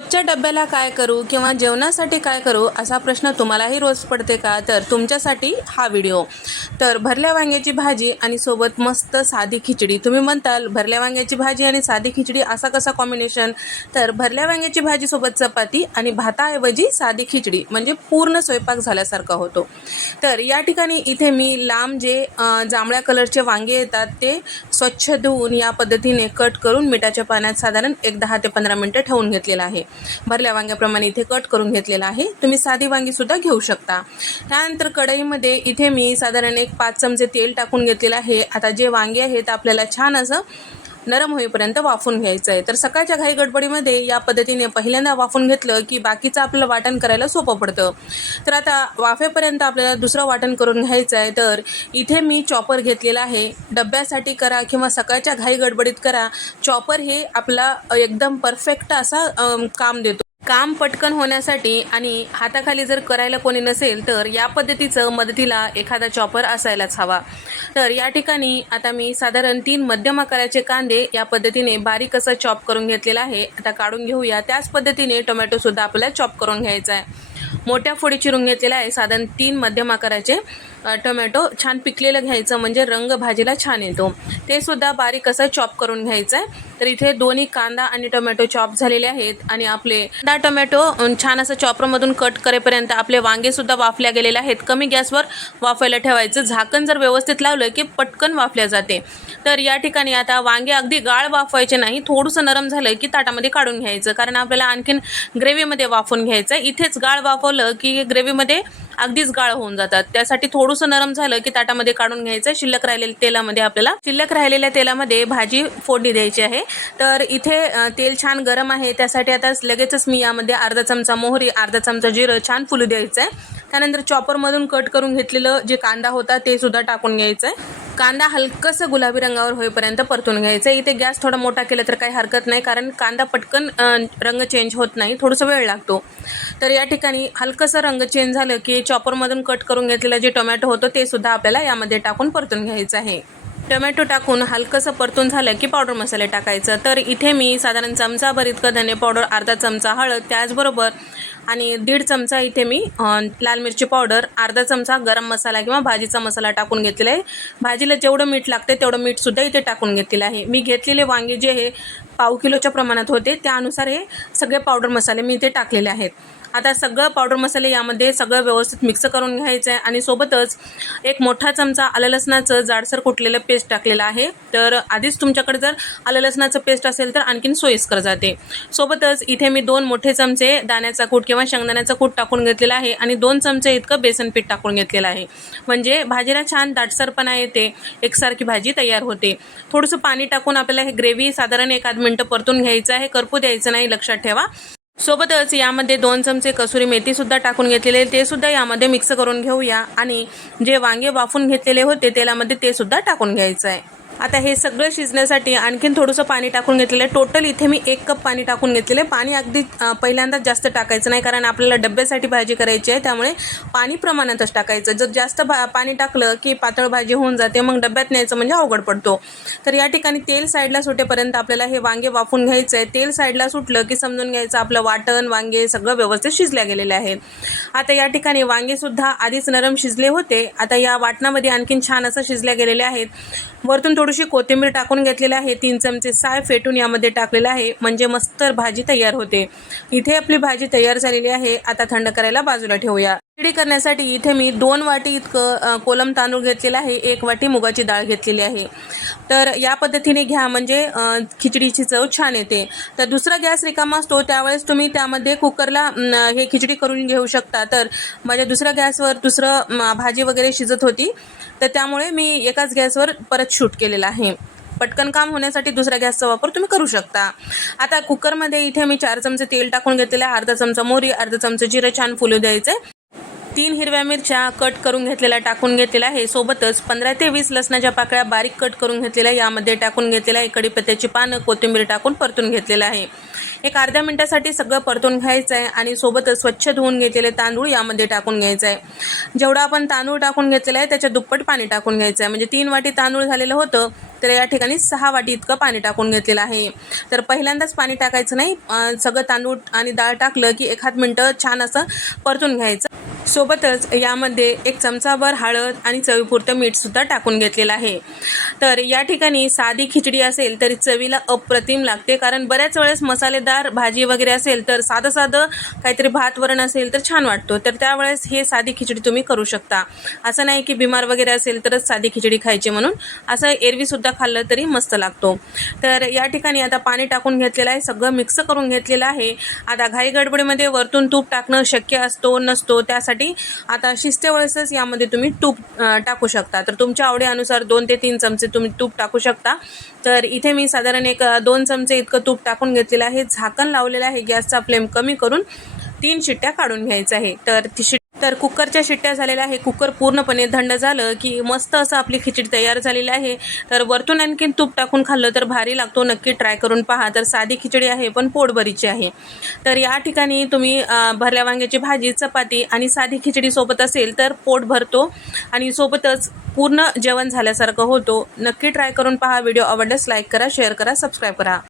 रोजच्या डब्याला काय करू किंवा जेवणासाठी काय करू असा प्रश्न तुम्हालाही रोज पडते का? तर तुमच्यासाठी हा व्हिडिओ. तर भरल्या वांग्याची भाजी आणि सोबत मस्त साधी खिचडी. तुम्ही म्हणताल भरल्या वांग्याची भाजी आणि साधी खिचडी असा कसा कॉम्बिनेशन तर भरल्या वांग्याची भाजीसोबत चपाती आणि भाताऐवजी साधी खिचडी म्हणजे पूर्ण स्वयंपाक झाल्यासारखा होतो. तर या ठिकाणी इथे मी लांब जे जांभळ्या कलरचे वांगे येतात ते स्वच्छ धुवून या पद्धतीने कट करून मिठाच्या पाण्यात साधारण एक दहा ते पंधरा मिनटं ठेवून घेतलेलं आहे. भरल्या वांग्याप्रमाणे इथे कट करून घेतलेलं आहे. तुम्ही साधी वांगी सुद्धा घेऊ शकता. त्यानंतर कढईमध्ये इथे मी साधारण एक पाच चमचे तेल टाकून घेतलेलं आहे. आता जे वांगे आहेत आपल्याला छान असं नरम होईपर्यंत वाफून घ्यायचं आहे. तर सकाळच्या घाई गडबडीमध्ये या पद्धतीने पहिल्यांदा वाफून घेतलं की बाकीचं आपलं वाटण करायला सोपं पडतं. तर आता वाफेपर्यंत आपल्याला दुसरं वाटण करून घ्यायचं आहे. तर इथे मी चॉपर घेतलेला आहे. डब्यासाठी करा किंवा सकाळच्या घाई गडबडीत करा. चॉपर हे आपला एकदम परफेक्ट असा काम देतो. काम पटकन होण्यासाठी आणि हाताखाली जर करायला कोणी नसेल तर या पद्धतीचं मदतीला एखादा चॉपर असायलाच हवा. तर या ठिकाणी आता मी साधारण तीन मध्यम आकाराचे कांदे या पद्धतीने बारीक असं चॉप करून घेतलेला आहे. आता काढून घेऊया. त्याच पद्धतीने टोमॅटोसुद्धा आपल्याला चॉप करून घ्यायचा आहे. मोठ्या फोडी चिरून घेतलेला आहे. साधारण तीन मध्यम आकाराचे टोमॅटो छान पिकलेलं घ्यायचं म्हणजे रंग भाजीला छान येतो. ते सुद्धा बारीक असं चॉप करून घ्यायचं आहे तर इथे दोन्ही कांदा आणि टोमॅटो चॉप झालेले आहेत आणि आपले कांदा टोमॅटो छान असं चॉपरमधून कट करेपर्यंत आपले वांगे सुद्धा वाफल्या गेलेले आहेत. कमी गॅसवर वाफायला ठेवायचं. झाकण जर व्यवस्थित लावलं की पटकन वाफल्या जाते. तर या ठिकाणी आता वांगे अगदी गाळ वाफवायचे नाही. थोडंसं नरम झालं की ताटामध्ये काढून घ्यायचं. कारण आपल्याला आणखीन ग्रेव्हीमध्ये वाफवून घ्यायचं आहे इथेच गाळ वाफवलं की ग्रेव्हीमध्ये अगदीच गाळ होऊन जातात. त्यासाठी थोडंसं नरम झालं की ताटामध्ये काढून घ्यायचं. शिल्लक राहिलेल्या तेलामध्ये आपल्याला शिल्लक राहिलेल्या तेलामध्ये भाजी फोडणी द्यायची आहे. तर इथे तेल छान गरम आहे. त्यासाठी आता लगेचच मी यामध्ये अर्धा चमचा मोहरी अर्धा चमचा जिरं छान फुलू द्यायचं आहे त्यानंतर चॉपरमधून कट करून घेतलेलं जे कांदा होता ते सुद्धा टाकून घ्यायचं आहे कांदा हलकंसं गुलाबी रंगावर होईपर्यंत परतून घ्यायचं. आहे इथे गॅस थोडा मोठा केला तर काही हरकत नाही कारण कांदा पटकन रंग चेंज होत नाही. थोडंसं वेळ लागतो. तर या ठिकाणी हलकंसं रंग चेंज झालं की चॉपरमधून कट करून घेतलेलं जे टोमॅटो होतं ते सुद्धा आपल्याला यामध्ये टाकून परतून घ्यायचं आहे. टोमॅटो टाकून हलकंसं परतून झालं की पावडर मसाले टाकायचं. तर इथे मी साधारण चमचाभर इतकं धने पावडर अर्धा चमचा हळद त्याचबरोबर आणि दीड चमचा इथे मी लाल मिरची पावडर अर्धा चमचा गरम मसाला किंवा भाजीचा मसाला टाकून घेतलेला आहे. भाजीला जेवढं मीठ लागते तेवढं मीठसुद्धा इथे टाकून घेतलेलं आहे. मी घेतलेले वांगे जे हे पाव किलोच्या प्रमाणात होते त्यानुसार हे सगळे पावडर मसाले मी इथे टाकलेले आहेत. आता सगळं पावडर मसाले यामध्ये सगळं व्यवस्थित मिक्स करून घ्यायचं आहे आणि सोबतच एक मोठा चमचा आलं लसणाचं जाडसर कुटलेलं पेस्ट टाकलेलं आहे. तर आधीच तुमच्याकडे जर आलं लसणाचं पेस्ट असेल तर आणखीन सोयीस्कर जाते. सोबतच इथे मी दोन मोठे चमचे दाण्याचा कूट किंवा शेंगदाण्याचा कूट टाकून घेतलेला आहे आणि दोन चमचे इतकं बेसन पीठ टाकून घेतलेलं आहे. म्हणजे भाजीला छान दाटसरपणा येते. एकसारखी भाजी तयार होते. थोडंसं पाणी टाकून आपल्याला हे ग्रेव्ही साधारण एखाद मिनटं परतून घ्यायचं आहे. करपू द्यायचं नाही लक्षात ठेवा. सोबतच यामध्ये दोन चमचे कसुरी मेथी सुद्धा टाकून घेतलेले ते सुद्धा यामध्ये मिक्स करून घेऊया. आणि जे वांगे वाफून घेतलेले होते तेलामध्ये ते सुद्धा टाकून घ्यायचं आहे आता हे सगळं शिजण्यासाठी आणखीन थोडंसं पाणी टाकून घेतलेलं आहे. टोटल इथे मी एक कप पाणी टाकून घेतलेलं आहे. पाणी अगदी पहिल्यांदाच जास्त टाकायचं नाही कारण आपल्याला डब्यासाठी भाजी करायची आहे. त्यामुळे पाणी प्रमाणातच टाकायचं. जर जास्त भा पाणी टाकलं की पातळ भाजी होऊन जाते मग डब्यात न्यायचं म्हणजे अवघड पडतो. तर या ठिकाणी तेल साईडला सुटेपर्यंत आपल्याला हे वांगे वाफून घ्यायचं आहे. तेल साईडला सुटलं की समजून घ्यायचं आपलं वाटण वांगे सगळं व्यवस्थित शिजल्या गेलेले आहे. आता या ठिकाणी वांगेसुद्धा आधीच नरम शिजले होते. आता या वाटणामध्ये आणखीन छान असं शिजल्या गेलेले आहेत. वरतून थोडं थोडीशी कोथिंबीर टाकून घेतलेली आहे. तीन चमचे साय फेटून यामध्ये टाकलेलं आहे. म्हणजे मस्त भाजी तयार होते. इथे आपली भाजी तयार झालेली आहे. आता थंड करायला बाजूला ठेवूया. खिचडी करण्यासाठी इथे मी दोन वाटी इतकं कोलम तांदूळ घेतलेला आहे. एक वाटी मुगाची डाळ घेतलेली आहे. तर या पद्धतीने घ्या म्हणजे खिचडीची चव छान येते. तर दुसरा गॅस रिकामा असतो त्यावेळेस तुम्ही त्यामध्ये कुकरला हे खिचडी करून घेऊ शकता. तर माझ्या दुसऱ्या गॅसवर दुसरं भाजी वगैरे शिजत होती. तर त्यामुळे मी एकाच गॅसवर परत शूट केलेलं आहे. पटकन काम होण्यासाठी दुसऱ्या गॅसचा वापर तुम्ही करू शकता. आता कुकरमध्ये इथे मी चार चमचे तेल टाकून घेतलेलं आहे. अर्धा चमचा मोहरी अर्धा चमचा जिरं छान फुलू द्यायचे. तीन हिरव्या मिरच्या कट करून घेतलेल्या टाकून घेतलेल्या आहे. सोबतच पंधरा ते वीस लसणाच्या पाकळ्या बारीक कट करून घेतलेल्या यामध्ये टाकून घेतलेल्या आहे कढीपत्त्याची पानं कोथिंबीर टाकून परतून घेतलेलं आहे. एक अर्ध्या मिनटासाठी सगळं परतून घ्यायचं आहे आणि सोबतच स्वच्छ धुवून घेतलेले तांदूळ यामध्ये टाकून घ्यायचं आहे जेवढा आपण तांदूळ टाकून घेतलेला आहे त्याच्या दुप्पट पाणी टाकून घ्यायचं आहे म्हणजे तीन वाटी तांदूळ झालेलं होतं तर या ठिकाणी सहा वाटी इतकं पाणी टाकून घेतलेलं आहे. तर पहिल्यांदाच पाणी टाकायचं नाही सगळं तांदूळ आणि डाळ टाकलं की एखाद मिनटं छान असं परतून घ्यायचं. सोबतच यामध्ये एक चमचाभर हळद आणि चवीपुरतं मीठसुद्धा टाकून घेतलेलं आहे. तर या ठिकाणी साधी खिचडी असेल तरी चवीला अप्रतिम लागते. कारण बऱ्याच वेळेस मसालेदार भाजी वगैरे असेल तर साधं साधं काहीतरी भात वरण असेल तर छान वाटतो. तर त्यावेळेस हे साधी खिचडी तुम्ही करू शकता. असं नाही की बिमार वगैरे असेल तरच साधी खिचडी खायची म्हणून. असं एरवीसुद्धा खाल्लं तरी मस्त लागतो. तर या ठिकाणी आता पाणी टाकून घेतलेलं आहे. सगळं मिक्स करून घेतलेलं आहे. आता घाई गडबडीमध्ये वरतून तूप टाकणं शक्य असतो नसतो त्यासाठी आता शिस्त्या यामध्ये तुम्ही तूप टाकू शकता. तर तुमच्या आवडीनुसार दोन ते तीन चमचे तुम्ही तूप टाकू शकता. तर इथे मी साधारण एक दोन चमचे इतकं तूप टाकून घेतलेलं आहे. झाकण लावलेलं आहे. गॅसचा फ्लेम कमी करून तीन शिट्ट्या काढून घ्यायचं आहे. तर ती शिट तर कुकरच्या शिट्ट्या झालेल्या आहे कुकर पूर्णपणे थंड झालं की मस्त असं आपली खिचडी तयार झालेली आहे. तर वरतून आणखीन तूप टाकून खाल्लं तर भारी लागतो. नक्की ट्राय करून पहा. तर साधी खिचडी आहे पण पोटभरीची आहे. तर या ठिकाणी तुम्ही भरल्या वांग्याची भाजी चपाती आणि साधी खिचडी सोबत असेल तर पोट भरतो आणि सोबतच पूर्ण जेवण झाल्यासारखं होतो. नक्की ट्राय करून पहा. व्हिडिओ आवडल्यास लाईक करा शेअर करा सबस्क्राईब करा.